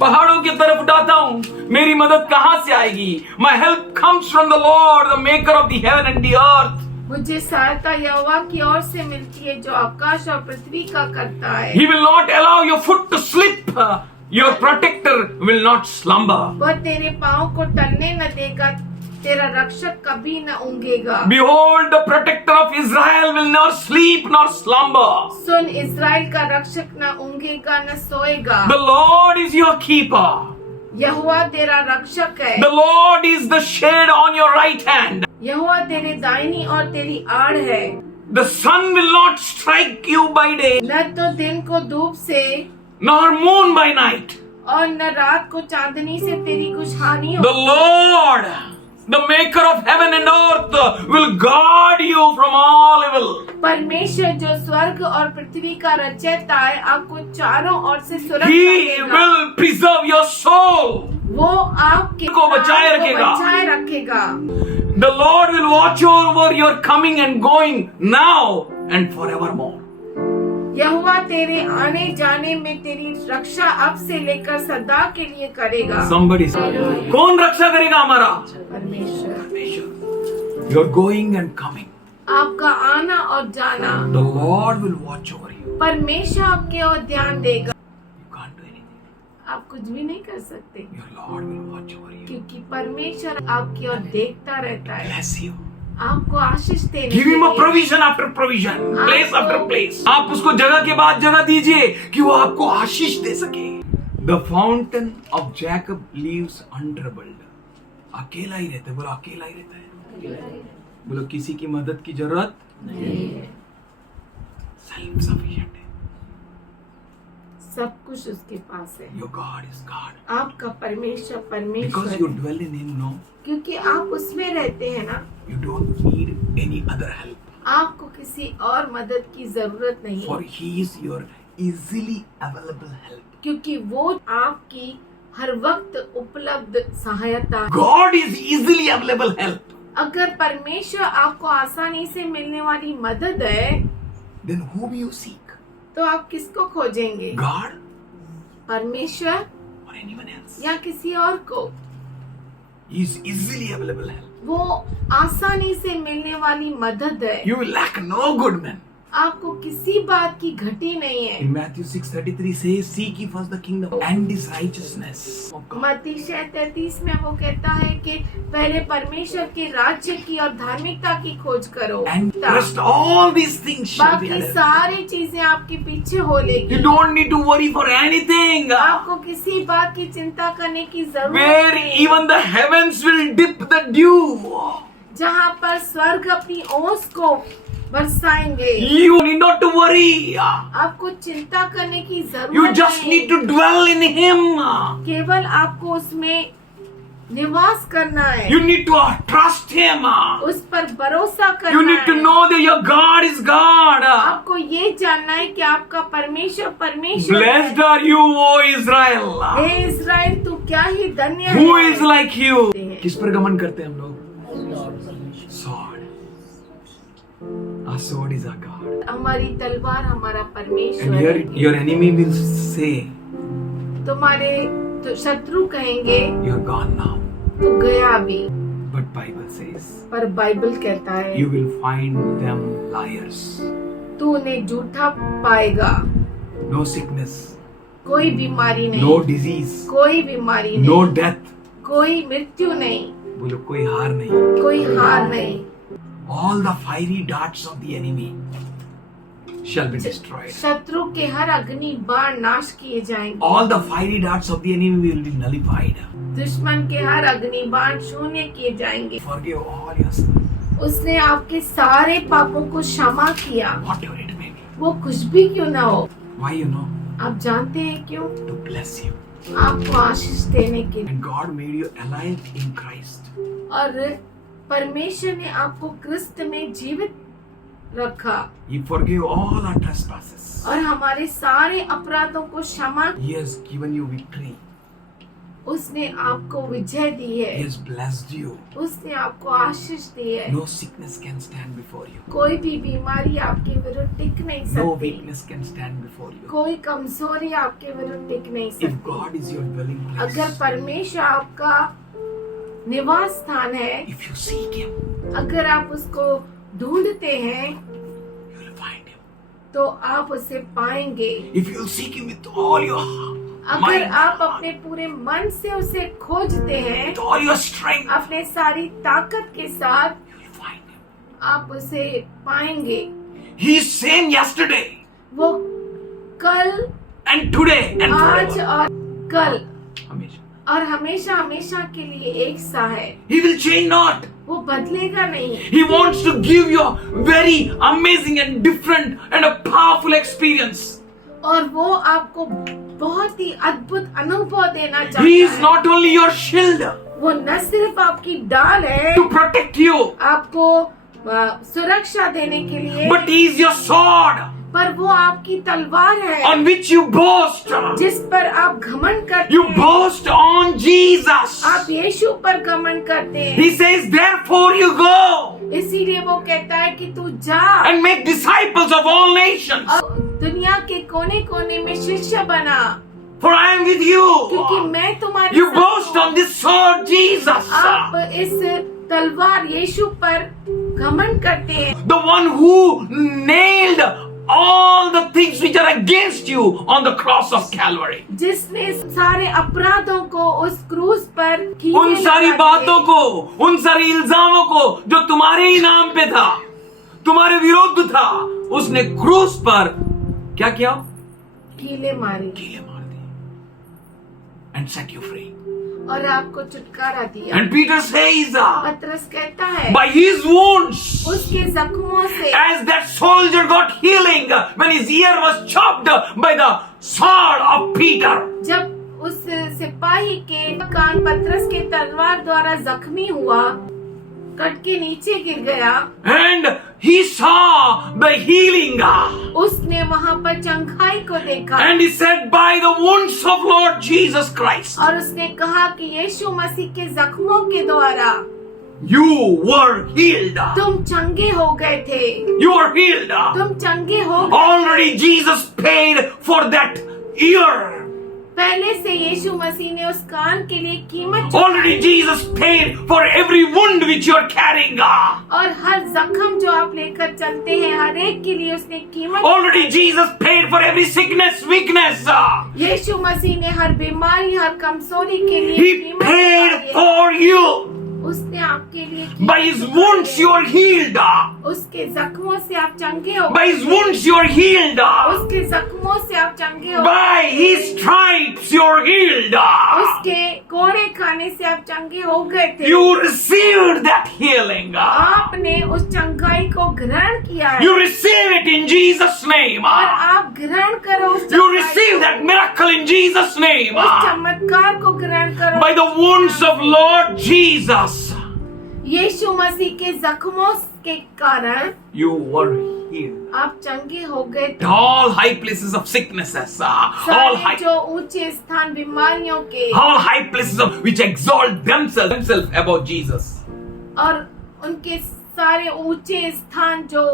पहाड़ों की तरफ उठाता हूँ. मेरी मदद कहाँ से आएगी? My help comes from the Lord, the maker of the heaven and the earth. मुझे सहायता यहोवा की ओर से मिलती है जो आकाश और पृथ्वी का करता है। He will not allow your foot to slip. Your protector will not slumber. वह तेरे पाँव को टलने न देगा, तेरा रक्षक कभी न ऊँघेगा। Behold, the protector of Israel will never sleep nor slumber. Soon, Israel का रक्षक न ऊँघेगा न सोएगा। The Lord is your keeper. यहोवा तेरा रक्षक है। The Lord is the shade on your right hand. यहोवा तेरे दाहिनी और तेरी आड़ है। The sun will not strike you by day, न तो दिन को धूप से nor moon by night. और न रात को चांदनी से तेरी कुछ हानि The हो। Lord the maker of heaven and earth, will guard you from all evil. परमेश्वर जो स्वर्ग और पृथ्वी का रचयिता है आपको चारों ओर से सुरक्षा He देगा। will preserve your soul. वो आपके को बचाए प्राण को रखेगा। बचाए रखेगा। The Lord will watch over your coming and going now and forevermore. यहोवा तेरे आने जाने में तेरी रक्षा अब से लेकर सदा के लिए करेगा। Somebody say, कौन रक्षा करेगा हमारा? परमेश्वर। Your going and coming. आपका आना और जाना The Lord will watch over you. परमेश्वर आपके और ध्यान देगा। You can't do anything. आप कुछ भी नहीं कर सकते Your Lord will watch over you. क्योंकि परमेश्वर आपकी ओर देखता रहता है, Bless you. आपको आशीष देने Give के him a लिए। provision after provision, place after place. आप उसको जगह के बाद जगह दीजिए कि वो आपको आशीष दे सके. The fountain of Jacob lives untroubled. अकेला ही रहता है, बोलो अकेला ही रहता है. बोलो किसी की मदद की जरूरत नहीं है, सेल्फ सफिशिएंट है. सब कुछ उसके पास है। Your God is God. आपका परमेश्वर Because परमेश्वर you है। dwell in Him, no, क्योंकि आप उसमें रहते हैं ना, you don't need any other help. आपको किसी और मदद की जरूरत नहीं For है, He is your easily available help. क्योंकि वो आपकी हर वक्त उपलब्ध सहायता है। God is easily available help. अगर परमेश्वर आपको आसानी से मिलने वाली मदद है Then whom you seek? तो आप किसको खोजेंगे? God परमेश्वर or anyone else? या किसी और को? He is easily available help. वो आसानी से मिलने वाली मदद है। You will lack no good man. आपको किसी बात की घटी नहीं है। In Matthew 6:33 says, "Seek ye first the kingdom and His righteousness of God." मत्ती 6:33 में वो कहता है कि पहले परमेश्वर के राज्य की और धार्मिकता की खोज करो, And rest all these things shall be बाकी added. सारी चीजें आपके पीछे हो You लेगी। don't need to worry for anything. आपको किसी बात की चिंता करने की जरूरत Where नहीं। even the heavens will dip the dew. जहाँ पर स्वर्ग अपनी ओस को बरसाएंगे, You need not to worry. आपको चिंता करने की जरूरत You just नहीं। need to dwell in Him. केवल आपको उसमें निवास करना है, You need to trust Him. उस पर भरोसा You करना need to है। know that your God is God. आपको ये जानना है कि आपका परमेश्वर परमेश्वर Blessed है। are you, O Israel. हे इस्राएल, तू क्या ही धन्य Who है। is like you? किस पर गमन करते हैं हम लोग? Sword. Our sword is our God. हमारी तलवार हमारा परमेश्वर And here है। your enemy will say, तुम्हारे तो शत्रु कहेंगे "You're gone now." तू गया अभी, But Bible says, पर बाइबल कहता है you will find them liars. तू उन्हें झूठा पाएगा। No sickness, कोई बीमारी नहीं, no disease, कोई बीमारी no नहीं, death. कोई मृत्यु नहीं, बोलो कोई हार नहीं. कोई हार नहीं। All the fiery darts of the enemy shall be destroyed. शत्रु के हर अग्नि बाण नाश किए जाएंगे। All the fiery darts of the enemy will be nullified. दुश्मन के हर अग्नि बाण शून्य किए जाएंगे। Forgive all your sins, उसने आपके सारे पापों को क्षमा किया, whatever it may be. वो कुछ भी क्यों ना हो। Why you know? आप जानते हैं क्यों? To bless you. आपको आशीष देने के लिए। And God made you alive in Christ. और परमेश्वर ने आपको क्रिस्त में जीवित रखा He forgave all our trespasses. और हमारे सारे अपराधों को क्षमा। He has given you victory. उसने आपको विजय दी He है, has blessed you. उसने आपको आशीष दी है। No sickness can stand before you. कोई भी बीमारी आपके विरुद्ध टिक नहीं No सकती, weakness can stand before you. कोई कमजोरी आपके विरुद्ध टिक नहीं If सकती। God is your dwelling place, अगर परमेश्वर आपका निवास स्थान है, if you seek Him, अगर आप उसको ढूंढते हैं you will find Him. तो आप उसे पाएंगे। If you will seek Him with all your अगर mind, आप अपने पूरे मन से उसे खोजते हैं, with all your strength, अपने सारी ताकत के साथ, you will find Him. आप उसे पाएंगे। He is same yesterday वो कल, and today and आज forever. और कल हमेशा. और हमेशा हमेशा के लिए एक सा है। He will change not. वो बदलेगा नहीं। He wants to give you a very amazing and different and a powerful experience. और वो आपको बहुत ही अद्भुत अनुभव देना He चाहता is है। not only your shield. वो न सिर्फ आपकी डाल है to protect you, आपको सुरक्षा देने के लिए, but He is your sword पर वो आपकी तलवार है on which you boast. जिस पर आप घमंड करते You हैं। boast on Jesus. आप यीशु पर घमंड करते हैं। He says, therefore you go इसीलिए वो कहता है कि तू जा and make disciples of all nations. और दुनिया के कोने कोने में शिष्य बना, For I am with क्योंकि you. मैं तुम्हारे You साथ boast हूँ। on this sword, Jesus. आप इस तलवार यीशु पर घमंड करते हैं, The one who nailed all the things which are against you on the cross of Calvary. जिसने सारे अपराधों को उस क्रूस पर कीले उन सारी लगा बातों दिए। को, उन सारे इल्जामों को जो तुम्हारे ही नाम पे था, तुम्हारे विरुद्ध था, उसने क्रूस पर क्या किया? कीले मारे कीले मार दिए and set you free. और आपको छुटकारा दिया। And Peter says, पतरस कहता है by his wounds, उसके जख्मों से, as that soldier got healing when his ear was chopped by the sword of Peter. जब उस सिपाही के कान पतरस के तलवार द्वारा जख्मी हुआ, कट के नीचे गिर गया, And he saw the healing. उसने वहाँ पर चंगाई को देखा And he said, by the wounds of Lord Jesus Christ, और उसने कहा कि यीशु मसीह के जख्मों के द्वारा you were healed. तुम चंगे हो गए थे, You were healed. तुम चंगे हो गए। Already Jesus paid for that ear. पहले से यीशु मसीह ने उस कान के लिए कीमत Already Jesus paid for every wound which you are carrying. और हर जख्म जो आप लेकर चलते हैं, हर एक के लिए उसने कीमत। Already Jesus paid for every sickness, weakness. यीशु मसीह ने हर बीमारी, हर कमजोरी के लिए He कीमत paid चुकाई है। for you. उसने आपके लिए कीमत By His चुकाई wounds है। you are healed. उसके जख्मों से आप चंगे हो By His wounds you are healed. उसके जख्मों से आप चंगे हो By His stripes you are healed. उसके कोड़े खाने से आप चंगे हो गए थे। You received that healing. आपने उस चंगाई को ग्रहण किया है You receive it in Jesus' name. और आप ग्रहण करो उस You चंगाई receive को। that miracle in Jesus' name. उस चमत्कार को ग्रहण करो By the wounds of Lord Jesus, यीशु मसीह के जख्मों के कारण you were healed. आप चंगे हो गए थे। All high places of sicknesses, all सारे जो ऊंचे स्थान बीमारियों के high places of which exalt themselves above Jesus. और उनके सारे ऊंचे स्थान जो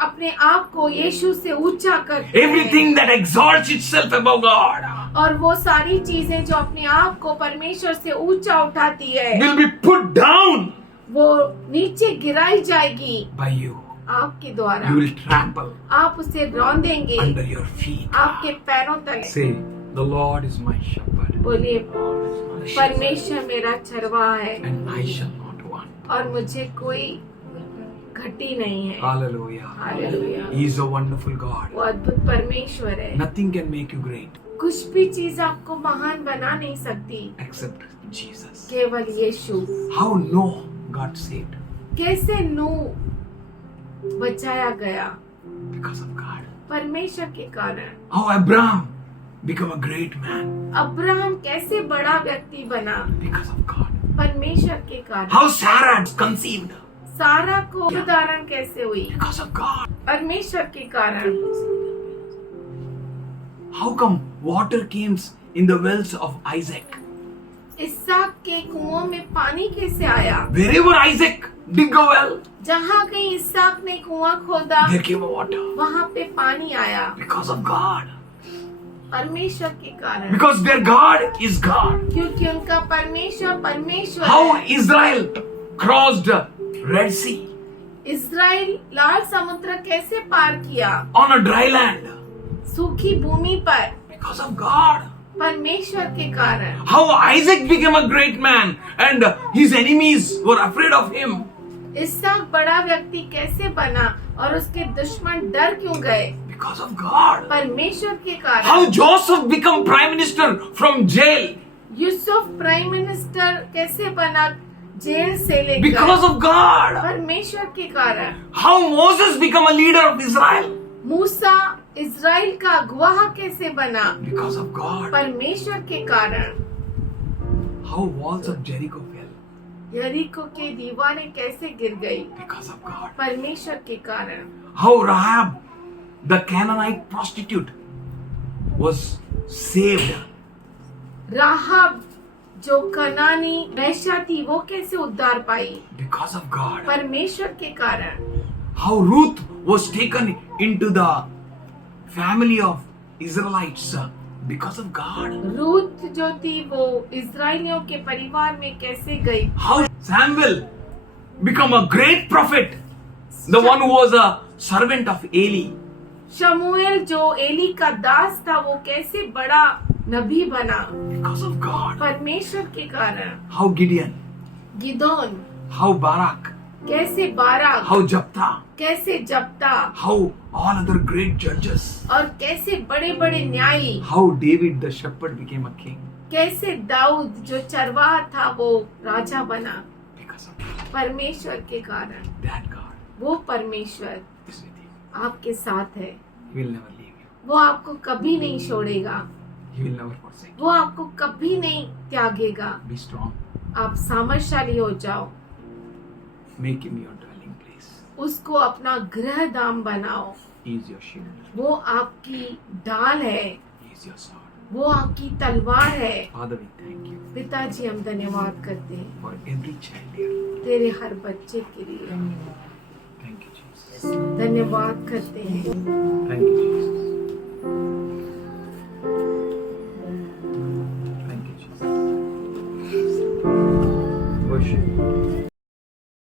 अपने आप को यीशु से ऊंचा करते हैं, Everything that exalts itself above God और वो सारी चीजें जो अपने आप को परमेश्वर से ऊंचा उठाती है, will be put down वो नीचे गिराई जाएगी by you. आपके द्वारा। You will trample आप उसे रौंदेंगे under your feet. आपके पैरों तले। Say, the Lord is my shepherd, बोलिए, परमेश्वर मेरा चरवाहा है and I shall not want. और मुझे कोई घटी नहीं है। Hallelujah. Hallelujah. He is a wonderful God. वो अद्भुत परमेश्वर है। Nothing can make you great कुछ भी चीज आपको महान बना नहीं सकती, except Jesus. केवल यीशु। How Noah got saved? कैसे नूह बचाया गया? Because of God. परमेश्वर के कारण। How Abraham became a great man? Abraham कैसे बड़ा व्यक्ति बना? Because of God. परमेश्वर के कारण। How Sarah conceived? सारा को उदाहरण कैसे हुई? Because of God. परमेश्वर के कारण। How come water came in the wells of Isaac? इसहाक के कुओं में पानी कैसे आया? Wherever Isaac dig a well, जहाँ कहीं इसहाक ने कुआं खोदा, there came a water. वहाँ पे पानी आया। Because of God. परमेश्वर के कारण। Because their God is God. क्योंकि उनका परमेश्वर परमेश्वर How है। Israel crossed Red Sea Israel लाल समुद्र कैसे पार किया? on a dry land? सूखी भूमि पर। Because of God. परमेश्वर के कारण। How Isaac became a great man and his enemies were afraid of him? इसहाक बड़ा व्यक्ति कैसे बना और उसके दुश्मन डर क्यों गए? Because of God. परमेश्वर के कारण। How Joseph became prime minister from jail? Yusuf prime minister कैसे बना जेल से लेकर? Because of God. परमेश्वर के कारण। How Moses became a leader of Israel? Musa Israel का गवाह कैसे बना? Because of God. परमेश्वर के कारण। How walls of Jericho fell? यरीको के दीवारें कैसे गिर गई? Because of God. परमेश्वर के कारण। How Rahab, the Canaanite prostitute, was saved. राहब जो कनानी वेश्या थी वो कैसे उद्धार पाई? Because of God. परमेश्वर के कारण। How Ruth was taken into the family of Israelites because of God. Ruth जो थी वो इस्राएलियों के परिवार में कैसे गई? How Samuel become a great prophet, the one who was a servant of Eli. शमूएल जो एली का दास था वो कैसे बड़ा नबी बना? Because of God. परमेश्वर के कारण। How Gideon, Gideon how Barak, कैसे बाराक, how Jephthah, कैसे जप्ता, how all other great judges, और कैसे बड़े बड़े न्यायी, how David the shepherd became a king. कैसे दाऊद जो चरवाहा था वो राजा बना? Because of God. परमेश्वर के कारण। That God वो परमेश्वर is with you. आपके साथ है। He will never leave you. वो आपको कभी नहीं छोड़ेगा। He will never forsake you. वो आपको कभी नहीं त्यागेगा। Be strong. आप सामर्थशाली हो जाओ। Make him your dwelling place. उसको अपना गृह धाम बनाओ। He is your shield. वो आपकी ढाल है। He is your sword. वो आपकी तलवार है। Father, we thank you पिताजी हम धन्यवाद करते हैं for every child here. तेरे हर बच्चे के लिए। Thank you, Jesus. धन्यवाद करते हैं। Thank you, Jesus.